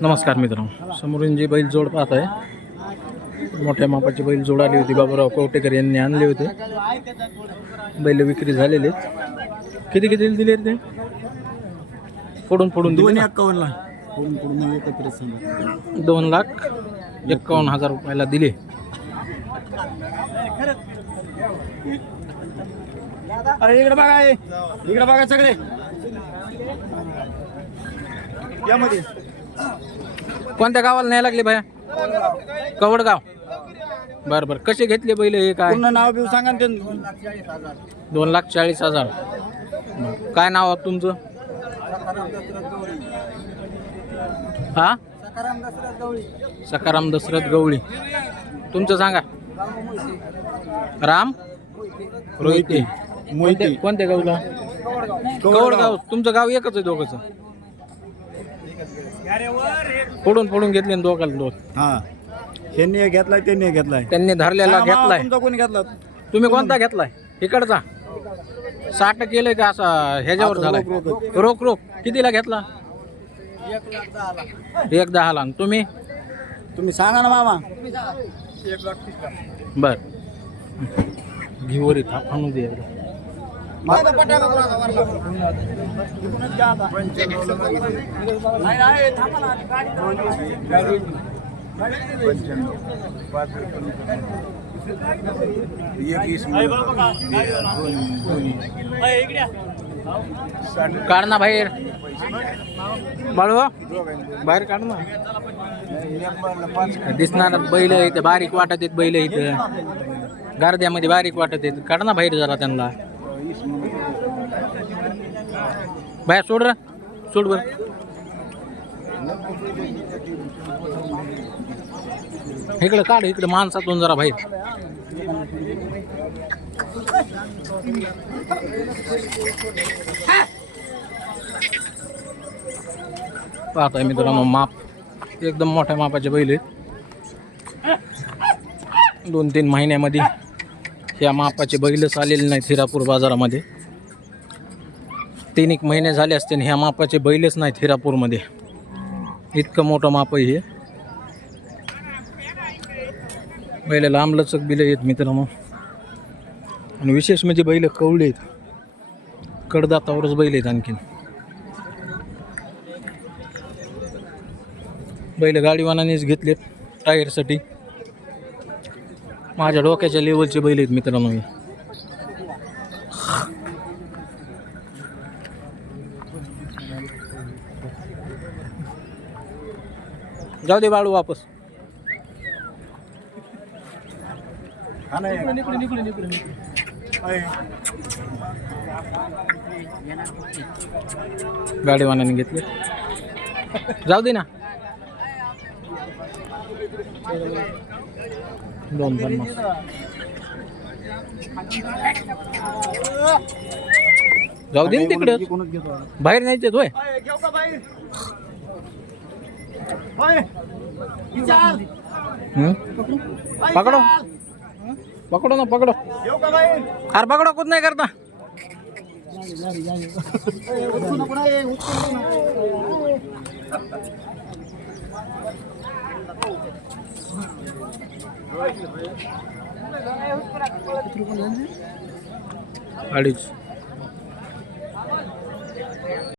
नमस्कार मित्रांनो. समोरून जी बैल जोड पाहत आहे. मोठ्या मापाची बैल जोड आली होती. बाबूराव कवटेकर यांनी आणले होते. बैल विक्री झालेले किती किती दिले ते? फोडून फोडून दोन ना? एक्कावन्नला फोडून फोडून एकत्र सांगा. दोन लाख एक्कावन्न हजार रुपयाला दिले. अरे इकडे बघा. इकडे बघा सगळे. यामध्ये कोणत्या गावाला नाही लागले भया कवडगाव. बरं बरं. कसे घेतले बैल हे काय? पूर्ण नाव बिव सांगा ना त्यांचं. दोन लाख चाळीस हजार. बरं. काय नाव आहे तुमचं? हा? सकाराम दशरथ गवळी. तुमचं सांगा. राम? रोहिते. मोहिते. कोणत्या गावला? कवडगाव. तुमचं गाव एकच आहे दोघंच. फोडून फोडून घेतले ना दोघाला दोन. हा. एक घेतलाय त्यांनी एक घेतलाय. त्यांनी धरलेला घेतलाय. तुमचा कोणी घेतला? तुम्ही कोणता घेतलाय? इकडचा. साठ केलंय का असा ह्याच्यावर झालाय? रोख, रोख. रोख रोख. कितीला घेतला? एक दहाला आणि तुम्ही? तुम्ही सांगा ना मामा. बर. घेवर इथं आणू दे एकदा. नाही, नाही, थांबा ना, गाडी- काढ ना बाहेर. बाळू बाहेर काढ ना. दिसणार बैल इथे बारीक वाटत आहेत बैल इथं गारद्यामध्ये बारीक वाटत आहेत. काढ ना बाहेर जरा त्यांना. बाहेर सोड रे. सोड बर. इकडे काढ इकडे माणसातून जरा बाहेर. पाहताय मित्रांनो माप. एकदम मोठ्या मापाचे बैल आहेत. दोन तीन महिन्यामध्ये ह्या मापाचे बैलच आलेले नाहीत हिरापूर बाजारामध्ये. तीन एक महिने झाले असते ह्या मापाचे बैलच नाहीत हिरापूरमध्ये. इतकं मोठं माप आहे हे. बैल लांबलचक बिलं आहेत मित्रांनो. आणि विशेष म्हणजे बैल कवळे आहेत. कडदातावरच बैल आहेत आणखीन. बैल गाडीवानानेच घेतलेत टायरसाठी. माझ्या डोक्याच्या लेवलचे बैल आहेत मित्रांनो हे. जाऊ दे बाळू वापस. गाडीवानाने घेतले. जाऊ दे ना. दोन पन्नास जाऊ दे तिकडं. बाहेर का बाई? होय. हं? पकडो. पकडो ना पकडो? अरे पकडो कुठ नाही करता અઢી